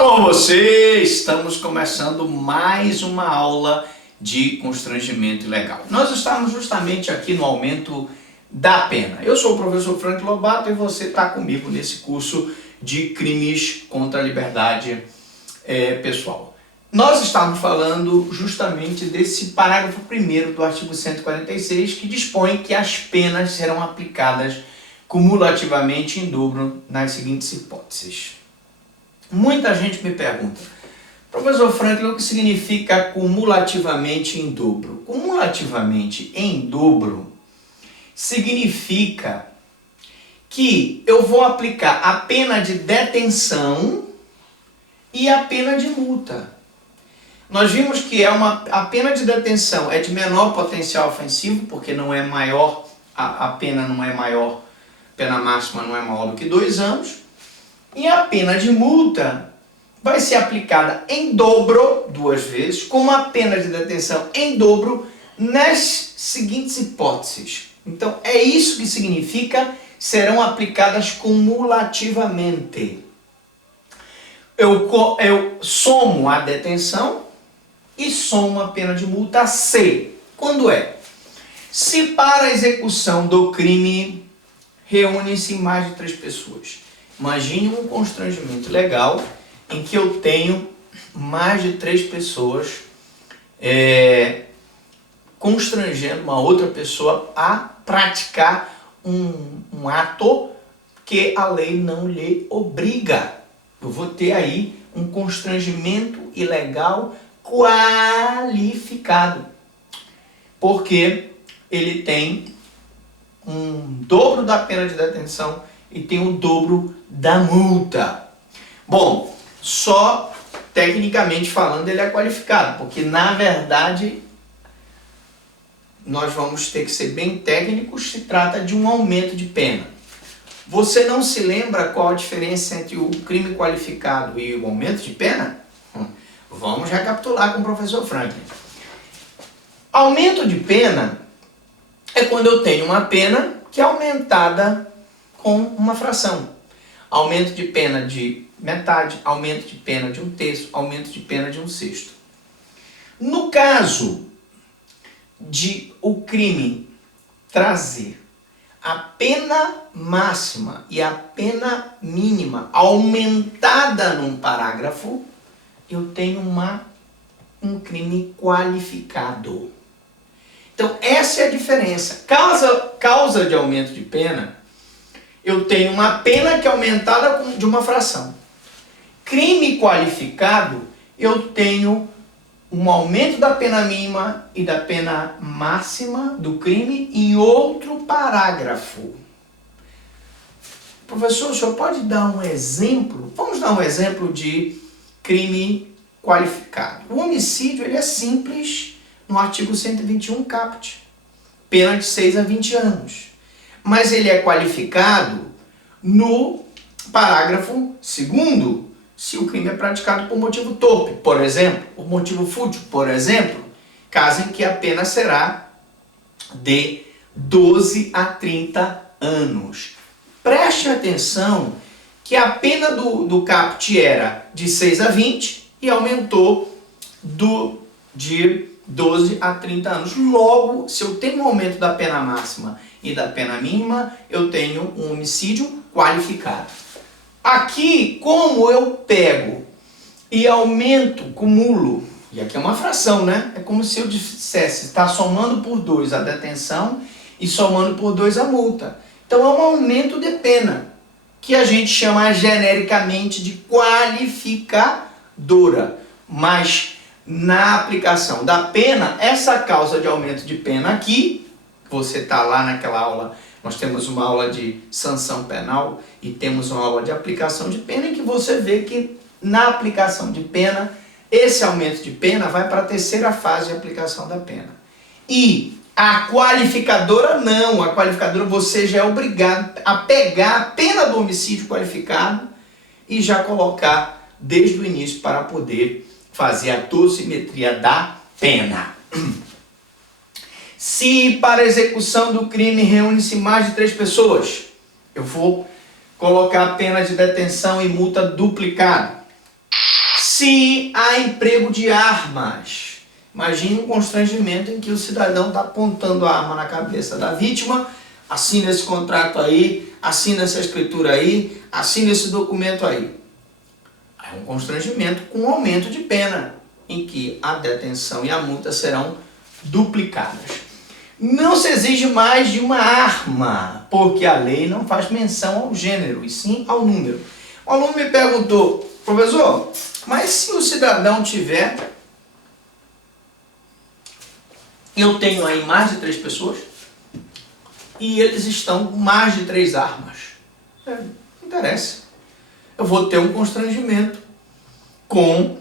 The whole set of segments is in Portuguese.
Alô você! Estamos começando mais uma aula de constrangimento ilegal. Nós estamos justamente aqui no aumento da pena. Eu sou o professor Frank Lobato e você está comigo nesse curso de crimes contra a liberdade pessoal. Nós estamos falando justamente desse parágrafo 1º do artigo 146 que dispõe que as penas serão aplicadas cumulativamente em dobro nas seguintes hipóteses. Muita gente me pergunta, professor Franklin, o que significa cumulativamente em dobro? Cumulativamente em dobro significa que eu vou aplicar a pena de detenção e a pena de multa. Nós vimos que a pena de detenção é de menor potencial ofensivo, porque não é maior, a pena não é maior, a pena máxima não é maior do que 2 anos. E a pena de multa vai ser aplicada em dobro, 2 vezes, como a pena de detenção em dobro, nas seguintes hipóteses. Então, é isso que significa serão aplicadas cumulativamente. Eu somo a detenção e somo a pena de multa se. Quando é? Se para a execução do crime reúnem-se mais de 3 pessoas. Imagine um constrangimento legal em que eu tenho mais de 3 pessoas constrangendo uma outra pessoa a praticar um ato que a lei não lhe obriga. Eu vou ter aí um constrangimento ilegal qualificado, porque ele tem um dobro da pena de detenção e tem o dobro da multa. Bom, só tecnicamente falando ele é qualificado, porque na verdade nós vamos ter que ser bem técnicos, se trata de um aumento de pena. Você não se lembra qual a diferença entre o crime qualificado e o aumento de pena? Vamos recapitular com o professor Franklin. Aumento de pena é quando eu tenho uma pena que é aumentada com uma fração. Aumento de pena de metade, aumento de pena de 1/3, aumento de pena de 1/6. No caso de o crime trazer a pena máxima e a pena mínima aumentada num parágrafo, eu tenho um crime qualificado. Então, essa é a diferença. Causa de aumento de pena, eu tenho uma pena que é aumentada de uma fração. Crime qualificado, eu tenho um aumento da pena mínima e da pena máxima do crime em outro parágrafo. Professor, o senhor pode dar um exemplo? Vamos dar um exemplo de crime qualificado. O homicídio ele é simples no artigo 121 caput, pena de 6 a 20 anos. Mas ele é qualificado no parágrafo 2º, se o crime é praticado por motivo torpe, por exemplo, por motivo fútil, por exemplo, caso em que a pena será de 12 a 30 anos. Preste atenção que a pena do caput era de 6 a 20 e aumentou de 12 a 30 anos. Logo, se eu tenho um aumento da pena máxima e da pena mínima, eu tenho um homicídio qualificado. Aqui, como eu pego e aumento, cumulo, e aqui é uma fração, né? É como se eu dissesse, está somando por 2 a detenção e somando por 2 a multa. Então é um aumento de pena, que a gente chama genericamente de qualificadora. Mas na aplicação da pena, essa causa de aumento de pena aqui, você está lá naquela aula, nós temos uma aula de sanção penal e temos uma aula de aplicação de pena em que você vê que na aplicação de pena, esse aumento de pena vai para a 3ª fase de aplicação da pena. E a qualificadora não, a qualificadora você já é obrigado a pegar a pena do homicídio qualificado e já colocar desde o início para poder fazer a dosimetria da pena. Se para a execução do crime reúne-se mais de 3 pessoas, eu vou colocar a pena de detenção e multa duplicada. Se há emprego de armas, imagine um constrangimento em que o cidadão está apontando a arma na cabeça da vítima, assina esse contrato aí, assina essa escritura aí, assina esse documento aí. É um constrangimento com aumento de pena, em que a detenção e a multa serão duplicadas. Não se exige mais de uma arma, porque a lei não faz menção ao gênero, e sim ao número. O aluno me perguntou, professor, mas se o cidadão tiver, eu tenho aí mais de 3 pessoas, e eles estão com mais de 3 armas. Não interessa. Eu vou ter um constrangimento com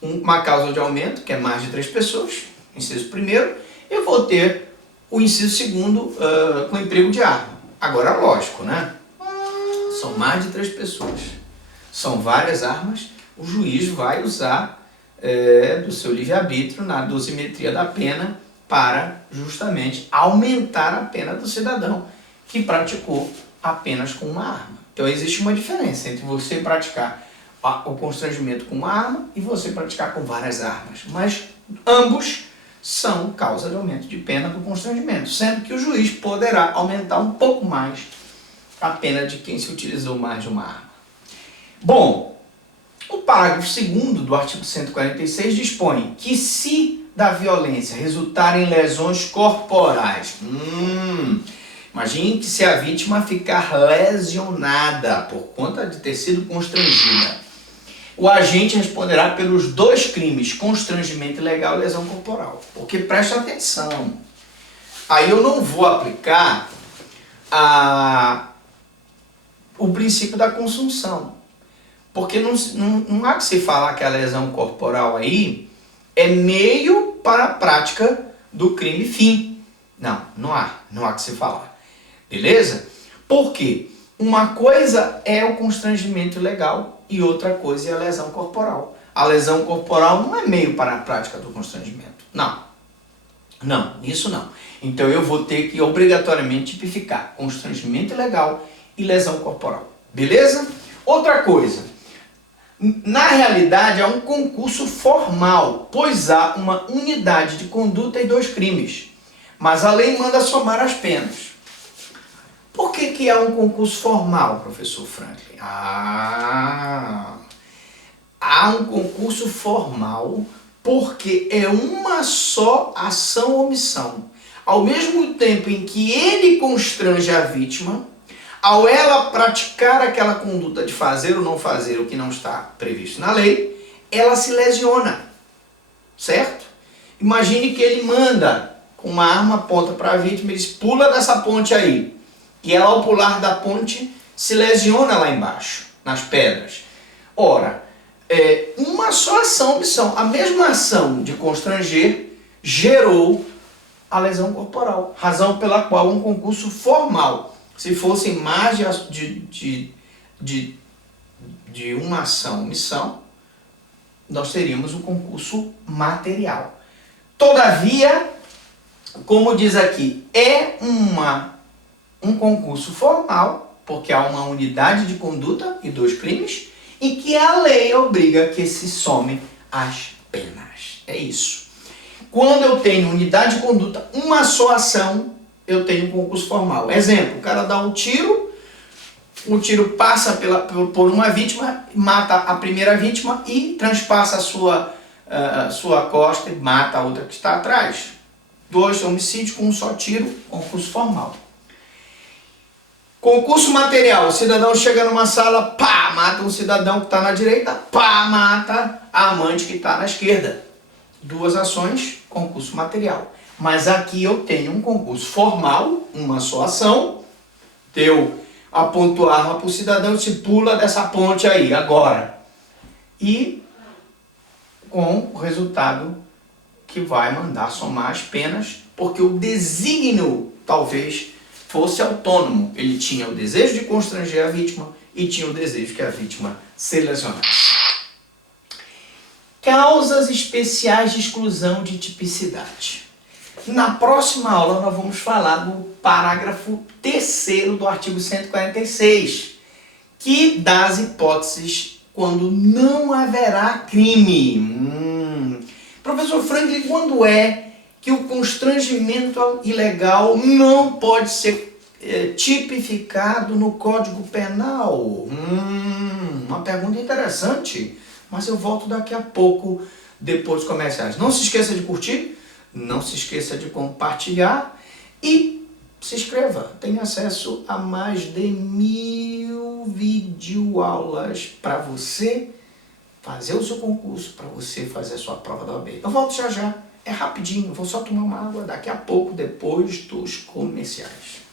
uma causa de aumento, que é mais de 3 pessoas, inciso primeiro, eu vou ter o inciso segundo com emprego de arma. Agora, lógico, né? São mais de 3 pessoas, são várias armas, o juiz vai usar do seu livre-arbítrio na dosimetria da pena para justamente aumentar a pena do cidadão que praticou apenas com uma arma. Então existe uma diferença entre você praticar o constrangimento com uma arma e você praticar com várias armas, mas ambos são causa de aumento de pena do constrangimento, sendo que o juiz poderá aumentar um pouco mais a pena de quem se utilizou mais de uma arma. Bom, o parágrafo 2º do artigo 146 dispõe que se da violência resultar em lesões corporais, imagine que se a vítima ficar lesionada por conta de ter sido constrangida, o agente responderá pelos 2 crimes, constrangimento ilegal e lesão corporal. Porque preste atenção, aí eu não vou aplicar o princípio da consunção. Porque não há que se falar que a lesão corporal aí é meio para a prática do crime fim. Não há que se falar. Beleza? Por quê? Uma coisa é o constrangimento ilegal e outra coisa é a lesão corporal. A lesão corporal não é meio para a prática do constrangimento. Não, isso não. Então eu vou ter que obrigatoriamente tipificar constrangimento ilegal e lesão corporal. Beleza? Outra coisa. Na realidade, é um concurso formal, pois há uma unidade de conduta e 2 crimes. Mas a lei manda somar as penas. Por que é um concurso formal, professor Franklin? Há um concurso formal porque é uma só ação ou omissão. Ao mesmo tempo em que ele constrange a vítima, ao ela praticar aquela conduta de fazer ou não fazer o que não está previsto na lei, ela se lesiona, certo? Imagine que ele manda com uma arma, aponta para a vítima e diz, pula dessa ponte aí. E ela, ao pular da ponte, se lesiona lá embaixo, nas pedras. Ora, uma só ação, omissão. A mesma ação de constranger gerou a lesão corporal, razão pela qual um concurso formal, se fossem mais de uma ação, omissão, nós teríamos um concurso material. Todavia, como diz aqui, é um concurso formal, porque há uma unidade de conduta e 2 crimes, e que a lei obriga que se some as penas. É isso. Quando eu tenho unidade de conduta, uma só ação, eu tenho um concurso formal. Exemplo, o cara dá um tiro, o tiro passa por uma vítima, mata a primeira vítima e transpassa a sua costa e mata a outra que está atrás. 2 homicídios com um só tiro, concurso formal. Concurso material, o cidadão chega numa sala, pá, mata um cidadão que está na direita, pá, mata a amante que está na esquerda. 2 ações, concurso material. Mas aqui eu tenho um concurso formal, uma só ação, eu aponto a arma para o cidadão e se pula dessa ponte aí, agora. E com o resultado que vai mandar somar as penas, porque o desígnio talvez fosse autônomo. Ele tinha o desejo de constranger a vítima e tinha o desejo que a vítima se lesionasse. Causas especiais de exclusão de tipicidade. Na próxima aula nós vamos falar do parágrafo 3º do artigo 146, que das hipóteses quando não haverá crime. Professor Franklin, quando é que o constrangimento ilegal não pode ser tipificado no Código Penal? Uma pergunta interessante, mas eu volto daqui a pouco, depois dos comerciais. Não se esqueça de curtir, não se esqueça de compartilhar e se inscreva. Tem acesso a mais de 1000 videoaulas para você fazer o seu concurso, para você fazer a sua prova da OAB. Eu volto já já, é rapidinho, vou só tomar uma água daqui a pouco, depois dos comerciais.